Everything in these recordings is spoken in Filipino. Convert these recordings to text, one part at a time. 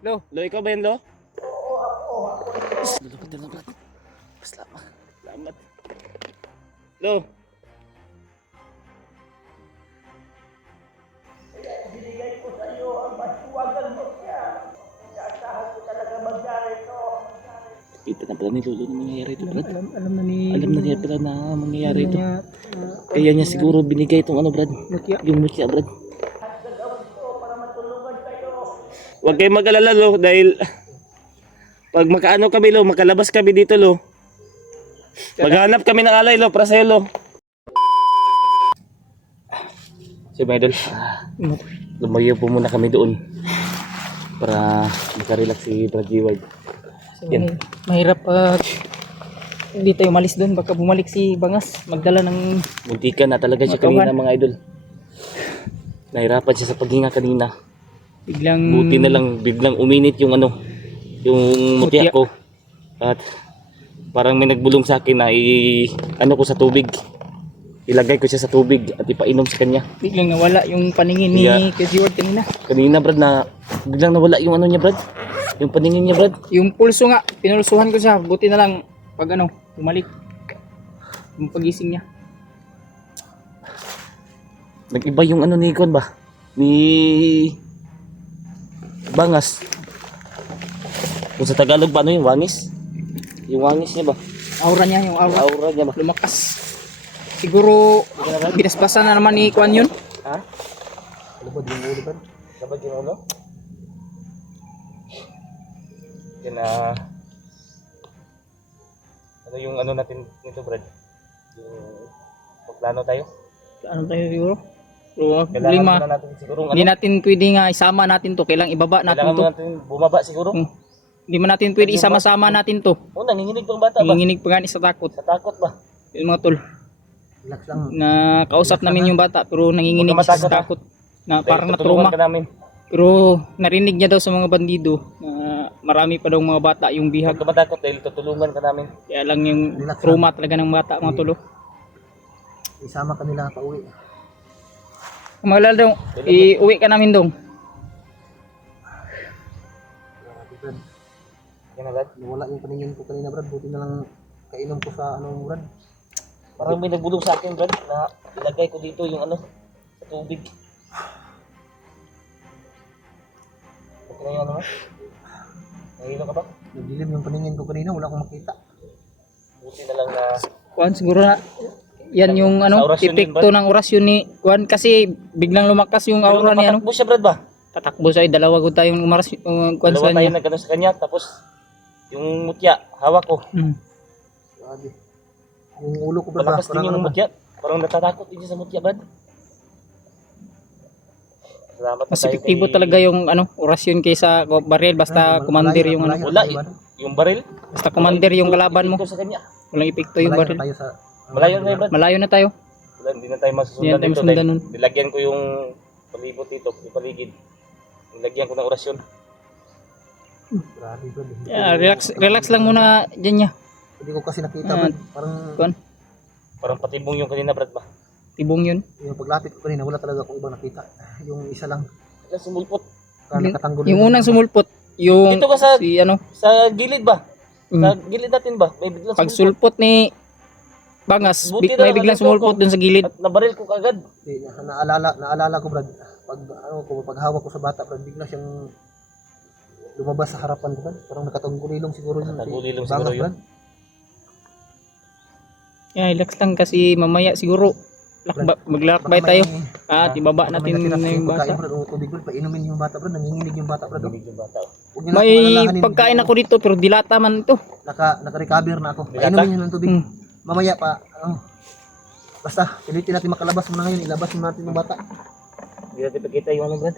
Lo, ikaw ba yan, Lo? Oo, ako. Lulupit na lang, Brad. Salamat. Salamat. Lo. Binigay ko sa iyo ang masuwagan mo siya. Inaasahan ko talaga mangyari ito. Kita na pala ni Lolo na mangyayari ito, Brad. Alam na ni Alam na niya pala na mangyayari ito. niya, Kaya niya siguro binigay itong ano, Brad. mutya. Yung mutya, Brad. At gagawin ko para matulungan kayo. Huwag kayong mag-alala, Lo, dahil pag makaano kami, Lo, makalabas kami dito, Lo. Maghanap kami ng alay, Lo, para sa'yo, Lo. Si Idol, lumayo po muna kami doon para makarelax si Brad G-Wide. Yan. Mahirap pag hindi tayo umalis doon, baka bumalik si Bangas magdala ng Muntikan na talaga siya Makawan. kanina, mga idol. Nahirapan siya sa paghinga kanina. biglang Buti na lang biglang uminit yung ano, yung mutya Mutya. ko. At parang may nagbulong sa akin na ano ko sa tubig. Ilagay ko siya sa tubig at ipainom sa kanya. biglang nawala yung paningin ni Yeah. Kuya Jeward kanina. Kanina, Brad, na biglang nawala yung ano niya, Brad. Yung paningin niya, Brad. Yung pulso nga, pinulsuhan ko siya. Buti na lang pag ano, bumalik. Yung pagising niya. Nag-iba yung ano ni Kon ba? Ni Bangas. Kung sa Tagalog ba ano yung wangis? Yung wangis niya ba? Aura niya, yung aura. Aura niya ba? Lumakas. Siguro, binasbasan na naman ni Kwan yun. Ha? Labad yung ulo, Brad. Labad yung ulo? Yan na. Ano yung ano natin nito, Brad? Yung magplano tayo? Ano tayo siguro? So, Kailangan problema. muna natin siguro Hindi natin pwede nga isama natin to. Kailangan ibaba natin kailangan to. natin bumaba siguro. Hindi man natin pwede isama-sama natin to. Oh, nanginginig pang bata ba? Nanginginig pa nga sa takot. Sa takot ba? Yung mga tol. Relax lang. Na kausap namin yung bata pero nanginginig Huwag ka siya sa matakot, takot. Na parang Tutulungan na-trauma. ka namin. Pero narinig niya daw sa mga bandido na marami pa daw mga bata yung bihag. Huwag ka matakot dahil tutulungan ka namin. Kaya lang yung Relax trauma talaga ng bata mga tolo. Isama ka nila pa uwi. Kung magalala daw, iuwi ka namin dong. Brad, Yan na, Brad. nawala yung paningin ko kanina, Brad. Buti na lang kainom ko sa anong, Brad. Parang may nagbulong sa akin, Brad, na ilagay ko dito yung ano, sa tubig. Okay na yan, ano? Nahilo ka ba? Nagdilim yung paningin ko kanina, wala akong makita. Buti na lang na Kuan siguro na yan yung Sa ano, orasyon yun, epekto ng orasyon ni Kuan kasi biglang lumakas yung aura ni ano. Patakbo siya, Brad, ba? Tatakbo sa dalawa ko tayong umaras Kuan Dalawa sa tayo niya. nagkano sa kanya, tapos yung mutya, hawak ko. Grabe. Yung ulo ko, Brad. Malakas din Parang yung ano ba? mutya. Parang natatakot din siya sa mutya, Brad. Salamat na Mas tayo epektibo kay- talaga yung ano, orasyon kaysa baril basta commander yung ano. Wala, yung baril. Basta commander yung kalaban mo. Ito sa kanya. Walang epekto yung Malayo baril. na tayo sa... Malayo na yun, Brad. Malayo na tayo. Wala, hindi na tayo Hindi masusundan na tayo dito masundan dahil nun. nilagyan ko yung palibot dito, yung paligid. Nilagyan ko ng orasyon. Grabe, Brad. Yeah, relax lang muna diyan niya. Hindi ko kasi nakita, Ah, Brad. Parang Kuan, Parang patibong yung kanina, Brad, ba? tibong yun. yung paglapit ko kanina, wala talaga akong ibang nakita. Yung isa lang. Wala, sumulpot. Nakatanggol Yung unang sumulpot, yung Dito ka sa- si ano, Sa gilid ba? Sa mm, gilid natin ba? May biglang pag sumulpot. sulpot ni Bangas, Buti na may lang biglang nandito sumulpot ako. dun sa gilid. At nabaril ko kagad. Hindi, naalala ko, Brad. Pag hawak ko sa bata, Brad, bigla siyang lumabas sa harapan ko, Brad. Parang nakatagulilong siguro yun. Nakatagulilong Bangas, siguro yun. Brad. Yeah, relax lang kasi mamaya siguro maglalakbay tayo. At ibaba natin na yung bata. Brad, o tubig, Brad. Painumin yung bata, Brad. Nanginginig yung bata, Brad. Narinig yung bata. Huwag niyo na May alalahanin. pagkain ako dito pero dilata man ito. Naka-recover na ako. Dilata? Painumin niyo ng tubig. Hmm. Mamaya pa, basta, pilitin natin makalabas muna ngayon. Ilabas muna natin yung bata. Hindi natin pakita yung ano, Brad.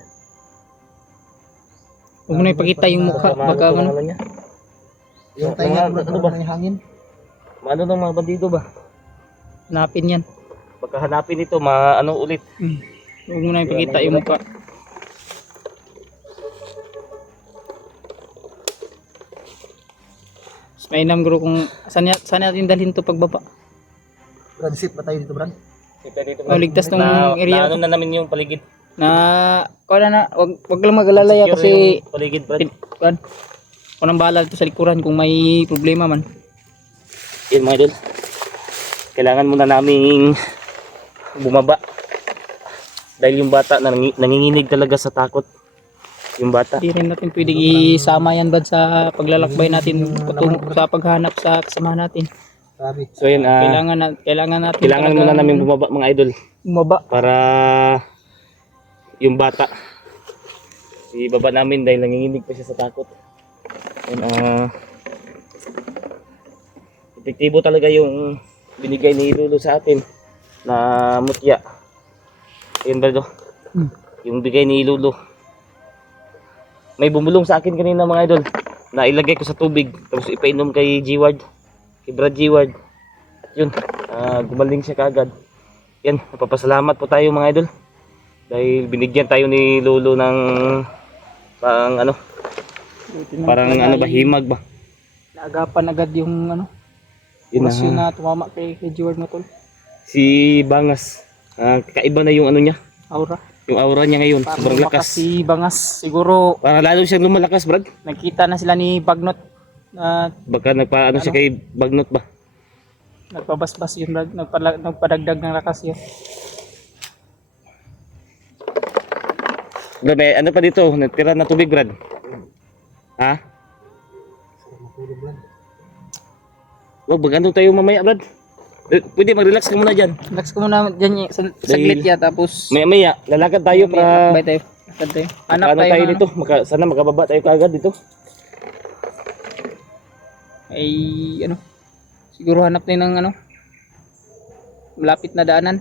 Huwag mo na ipakita yung mukha. Baka ano ano. niya. Yung tayo Mga- nga, Brad, ano ba? parang may hangin. Maano ng mga bandido ba? Hanapin yan. Baka hanapin ito, maano ulit. Huwag mo na ipakita yung mukha. Mas mainam guro kung saan natin dalhin to pagbaba. Brad, safe ba tayo dito, Brad? Kita dito, Oh, ligtas tong area. Na ano na namin yung paligid. Na, wala na, wag lang mag-alala ya Secure kasi yung paligid, Brad. Brad. Ako nang bahala dito sa likuran kung may problema man. Yan mga idol. Kailangan muna naming bumaba. Dahil yung bata nanginginig talaga sa takot. Yung bata. Hindi rin natin pwedeng isama yan Brad sa paglalakbay natin patungo sa paghanap sa kasama natin. Grabe. So yan, Kailangan natin kailangan muna talagang namin bumaba mga idol. bumaba. Para yung bata ibaba namin dahil nanginginig pa siya sa takot. And, epektibo talaga yung binigay ni Lolo sa atin na mutya. Ayun ba do? Yung bigay ni Lolo. May bumulong sa akin kanina mga idol na ilagay ko sa tubig tapos ipainom kay G-Ward, kay Brad G-Ward. Yun, gumaling siya kagad. Yan, napapasalamat po tayo mga idol dahil binigyan tayo ni Lolo ng parang himag ba. Naagapan agad yung Yun orasyon na tumama kay Jeward mo tol. Si Bangas, kakaiba na yung niya, Aura. yung aura niya ngayon, sobrang Parang lakas. si Bangas siguro Para lalo siyang lumalakas, Brad. nakita na sila ni Bagnot na Baka siya kay Bagnot ba? nagpabasbas yun Brad. Nagpadagdag ng lakas yun. Brad, may pa dito, natira na tubig, Brad. Ha? Wag, tayo mamaya, Brad. Pwede mag-relax ka muna dyan. Relax ko muna dyan saglit ya tapos Maya, lalakad tayo para lakbay tayo. Lakad tayo. Hanap ano tayo, tayo dito. Sana makababa tayo kaagad dito. ay siguro hanap tayo ng malapit na daanan.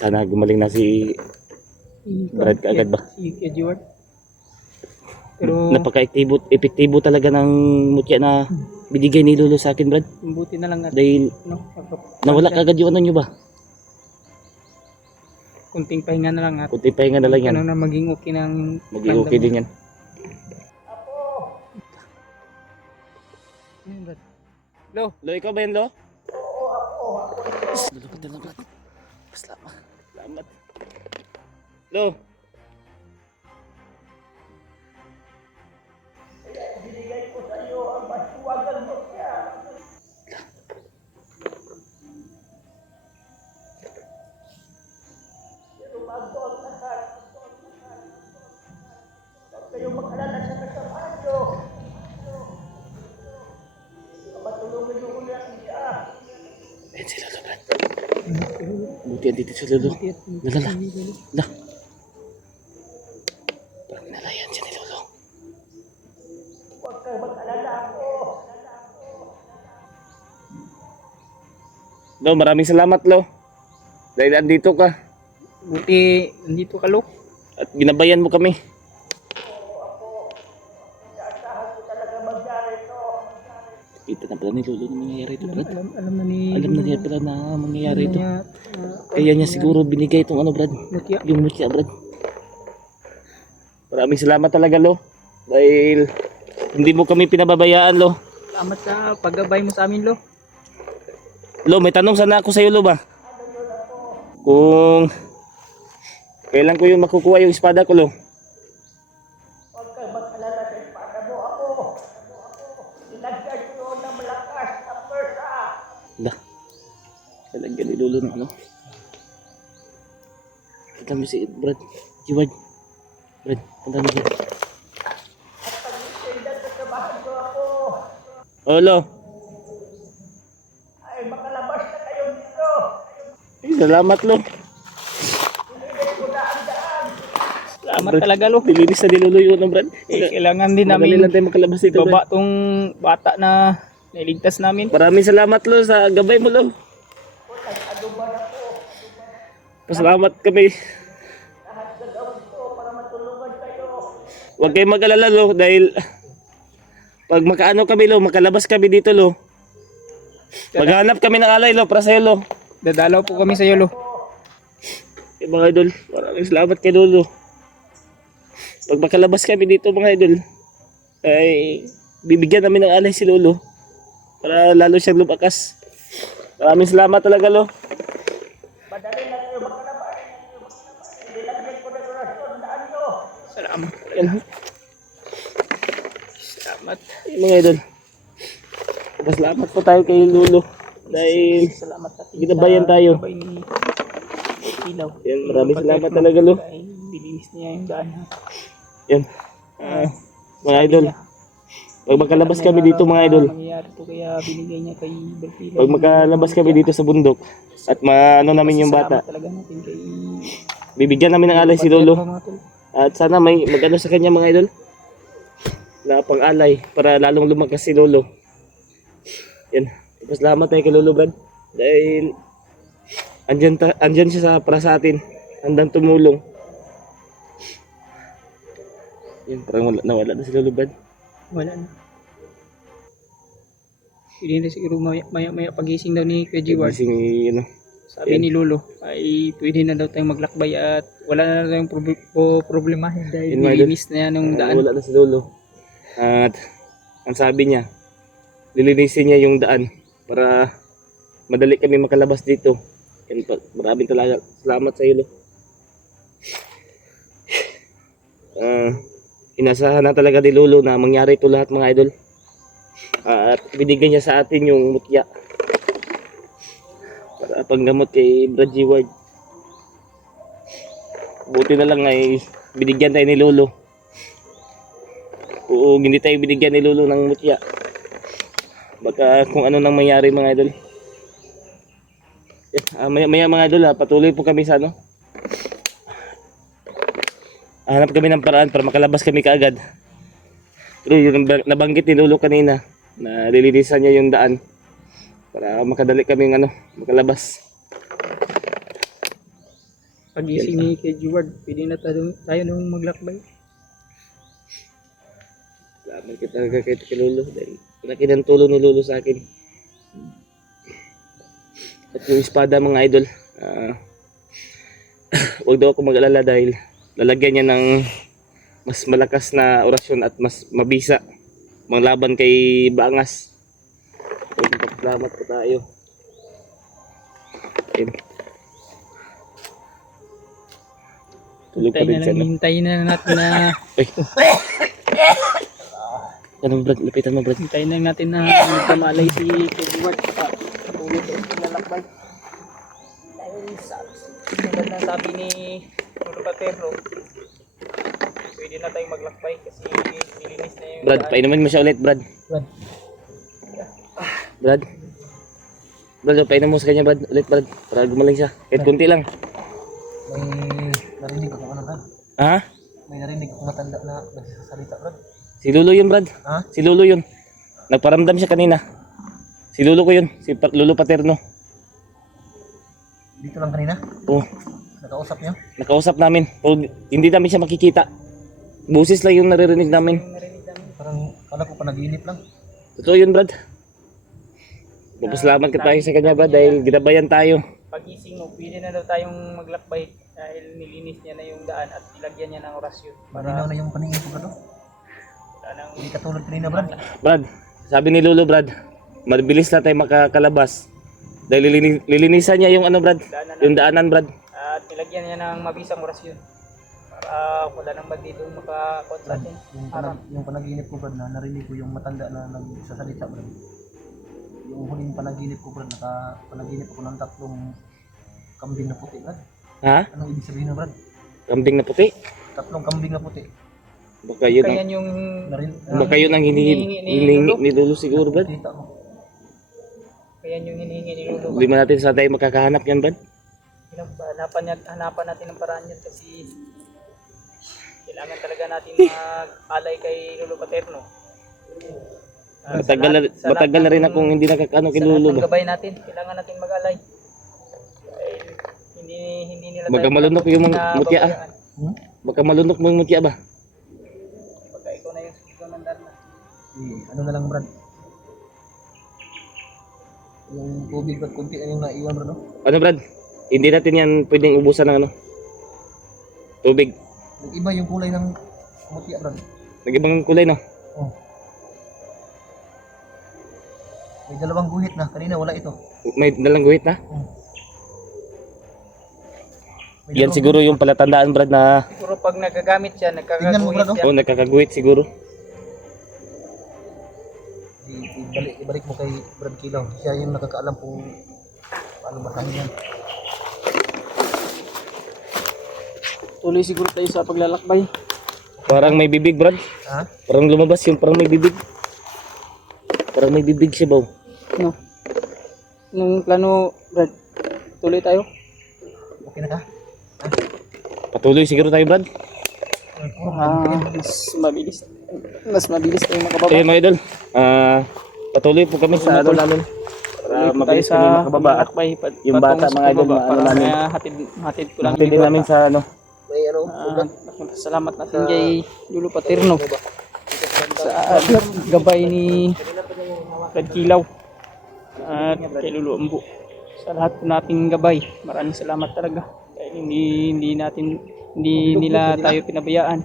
Sana gumaling na si Brad kaagad ba? Si Jeward. Pero Epektibo talaga ng mutya na binigay ni Lolo sa akin, Brad. buti na lang at Dahil nawala kagad yung niyo ba? kunting pahinga na lang at Kunti pahinga na lang yan. na maging okay ng Maging okay din yan. Lo, Ikaw ba yan, Lo? Oo, ako. Lolo, pati lang, Brad. Salamat. Lo. Binigay ko sa iyo ang masuwagan mo siya. Pero bago ang lahat, huwag kayong mag-alala sa kasama niyo. Kapatulungin mo ko na siya. Ayan si Lolo, Brad. Buti yan dito si Lolo. Lala. Parang nalayan siya ni Lolo. Huwag kang mag-alala ako. Lo, maraming salamat, Lo. Dahil andito ka. buti nandito ka Lo. At ginabayan mo kami. Kita na pala ni Lolo na mangyayari ito, Brad. Alam na ni Alam na niya pala na mangyayari ito. niya, Kaya niya siguro binigay itong Brad. mutya. Yung mutya, Brad. Maraming salamat talaga, Lo. Dahil hindi mo kami pinababayaan, Lo. Salamat sa paggabay mo sa amin Lo. Lo, may tanong sana ako sa iyo, Lo ba? Kung kailan ko yung makukuha yung espada ko, Lo? Huwag kang mag-alala sa espada mo. Ako. Ilagyan ko na malakas na persa. Talagyan ni Lolo ng Kita mo si Brad. Jiwad. Brad, punta mo dyan. Oh, Lo. Ay, makalabas na kayo dito. Ay, salamat, Lo. Salamat talaga Lo. Dilinis na ni Lolo yung Brad. Kailangan din Madali namin lang tayo makalabas dito, ibaba Brad. tong bata na nailigtas namin. Maraming salamat, Lo, sa gabay mo, Lo. Pasalamat kami. Huwag kayong mag-alala lo dahil pag makaano kami lo, makalabas kami dito lo. Maghanap kami ng alay lo para sa'yo lo. Dadalaw po kami sa iyo, lo. Mga idol, maraming salamat kay Lolo. Pag makalabas kami dito mga idol, ay bibigyan namin ng alay si Lolo para lalo siyang lumakas. Maraming salamat talaga lo. Salamat. Yan. Salamat. Ay, mga idol. Salamat po tayo kay Lolo dahil Salamat natin ginabayan tayo. gabay ni Ilaw. Yan, maraming salamat talaga lo. Ay, bilinis niya yung daan. Yan. Mga idol. Pag makalabas kami dito mga idol, Mangyayari to kaya binigay niya kay Bertila. pag makalabas kami dito sa bundok at maano namin yung bata, Salamat talaga natin kay bibigyan namin ng alay si Lolo. mga tol. At sana may magano sa kanya mga idol na pang-alay para lalong lumakas si Lolo. Yan. Salamat tayo kay Lolo Brad dahil andyan siya para sa atin. Handang tumulong. Yan, parang nawala na si Lolo Brad. Wala na. Hindi na siguro maya pagising daw ni Kuya G-Ward. Gising ano. Sabi Yan. ni Lolo ay pwede na daw tayong maglakbay at wala na tayong problemahin dahil Yun, mga idol. nilinis na yan ng daan. Wala na si Lolo. At ang sabi niya, lilinisin niya yung daan para madali kami makalabas dito. Yan, maraming talaga salamat sa iyo. Inasahan na talaga ni Lolo na mangyari ito lahat mga idol. At binigyan niya sa atin yung mutya para panggamot kay Brad G. Ward. Buti na lang ay binigyan tayo ni Lolo. Oo, hindi tayo binigyan ni Lolo ng mutya. Baka kung ano nang mangyari mga idol. Maya mga idol patuloy po kami sa ano. Hanap kami ng paraan para makalabas kami kaagad. Pero yung nabanggit ni Lolo kanina na lilinisan niya yung daan para makadali kami makalabas. Pagising ni Kuya G-Ward, pwede na tayo nung maglakbay. Salamat kita talaga kay Lolo dahil malaki ng tulong ni Lolo sa akin. At yung espada mga idol, huwag daw ako mag-alala dahil lalagyan niya ng mas malakas na orasyon at mas mabisa manglaban kay Bangas. Salamat po tayo. Ayun. Tulog pa rin siya. Hintayin na natin na Ay. Anong Brad? Lapitan mo Brad. hintayin na natin na magkamalay si Kuya G-Ward sa tulog sa lalakbay. Dahil tulad na sabi ni Lolo Paterno, pwede na tayong maglakbay kasi nilinis na yung Brad, daan. painumin mo siya ulit Brad. Brad. Brad, painom mo sa kanya Brad. Ulit Brad. Para gumaling siya. Kahit kunti lang. May narinig ako ano Brad. Ha? May narinig ako matanda na nagsasalita Brad. Si Lolo yun Brad. Ha? Si Lolo yun. Nagparamdam siya kanina. Si Lolo ko yun. Si Lolo Paterno. Dito lang kanina. Oh, Nakausap niyo. nakausap namin. Pero hindi namin siya makikita. Busis lang yung naririnig namin. Parang kala ko panaginip lang. Totoo yun Brad. Papasalamat ka tayo sa kanya Brad dahil ginabayan tayo. Pagising mo, pwede na daw tayong maglakbay dahil nilinis niya na yung daan at ilagyan niya ng orasyon Malinaw na yung paningin ko Brad. wala nang Hindi katulad kanina Brad. Brad, sabi ni Lolo Brad, mabilis na tayo makakalabas. Dahil lilinisan niya yung Brad, yung daanan Brad. at nilagyan niya ng mabisang orasyon para wala nang magdito makakuha sa atin. Yung panaginip ko Brad na narinig ko yung matanda na nagsasalita Brad. Yung huling panaginip ko Brad, panaginip ako ng 3 kambing na puti Brad. Ha? Anong ibig sabihin na Brad? Kambing na puti? 3 kambing na puti. Baka yun Kaya ang, yung baka yun ang hinihingi ni Lolo siguro Brad. Kita ko. kaya yung hinihingi ni Lolo. Hindi man natin saan tayo makakahanap yan Brad. Hanapan natin ng paraan yan kasi kailangan talaga natin mag-alay kay Lolo Paterno. Matagal na rin akong hindi nakakano kay Lolo Sa lahat ng ba. gabay natin, kailangan natin mag-alay. Dahil hindi nila Baka tayo malunok yung mga mutya, ah. pinababayaan. Baka malunok mo yung mutya ba? Baka ikaw na yung ikaw ng darna. Ano na lang Brad. Yung tubig Brad, kunti na yung naiwan Brad, no? Ano Brad? Hindi natin yan pwedeng ubusan ng ano? Tubig. Nag-iba yung kulay ng mutya Brad. Nag-ibang kulay no? Oh. May dalawang guhit na, kanina wala ito. May dalang guhit na? May Yan siguro yung palatandaan Brad na Siguro pag nagagamit siya, Tingnan mo, nagkakaguhit Brad, siya. oh, nakakaguhit siguro. ibalik mo kay Brad Kilaw. Siya yung nakakaalam kung paano basahin yan. Tuloy siguro tayo sa paglalakbay. Parang may bibig Brad. Ha? Parang lumabas yung parang may bibig. Parang may bibig siya ba? No. Nung plano, Brad, tuloy tayo. Okay na ka? Patuloy siguro tayo Brad. Mas mabilis tayo makababa. Ayun mga idol. Patuloy po kami sa ano namin. Para mabilis kami makababa. At yung bata mga idol na ano namin. Hatid ko lang Hatid din namin sa ano. May ano? Salamat natin kay Lolo Paterno sa gabay ni Brad Kilaw at kay Lolo Ambo. Sa lahat po nating gabay, maraming salamat talaga. Dahil hindi nila tayo pinabayaan.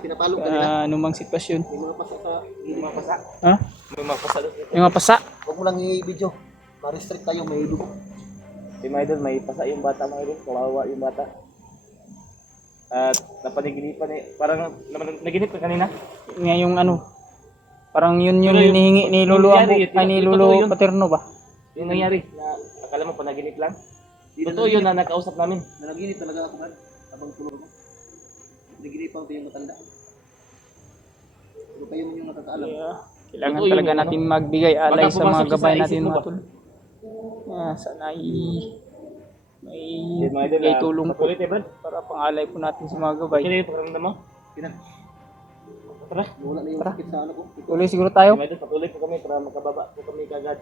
Pinapalo ka Sa nila? anumang sitwasyon. May mga pasa sa... May mga pasa. Ha? May mapasa. Yung mga pasa. Huwag mo lang i-video. Ma-restrict tayo, may dugo. Yung mga idol, may pasa yung bata mga idol. Kawawa yung bata. At napaniginipan eh. Parang naginip ka kanina. Ngayong ano, parang yun yung hinihingi ni Lolo Ambo, ay ni Lolo Paterno ba? Yung nangyari na akala mo panaginip lang. Totoo yun na nakausap namin. Nanaginip talaga ako man. Habang tulog ako. Naginipan ko yung matanda. Pero kayo yung nakakaalam. Kailangan Totoo talaga yun, natin magbigay alay Baka sa mga pumasok siya gabay sa natin isip mo mga ba? tol. Sana may Yung mga idol, bigay tulong po patuloy tayo Brad. para pangalay po natin sa mga gabay. Kaya yung pakiramdam mo. Tara. Wala na yung sakit sa ano ko. Tuloy siguro tayo. Mga idol, patuloy po kami para makababa po kami kagad.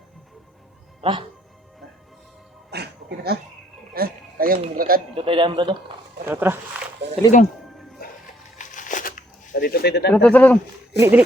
Okay na ka? Kayang maglakad? Dito tayo daan Brad. Tara, tara. Dali dong. Dito tayo daan. Tara, tara, tara. Dali, dali.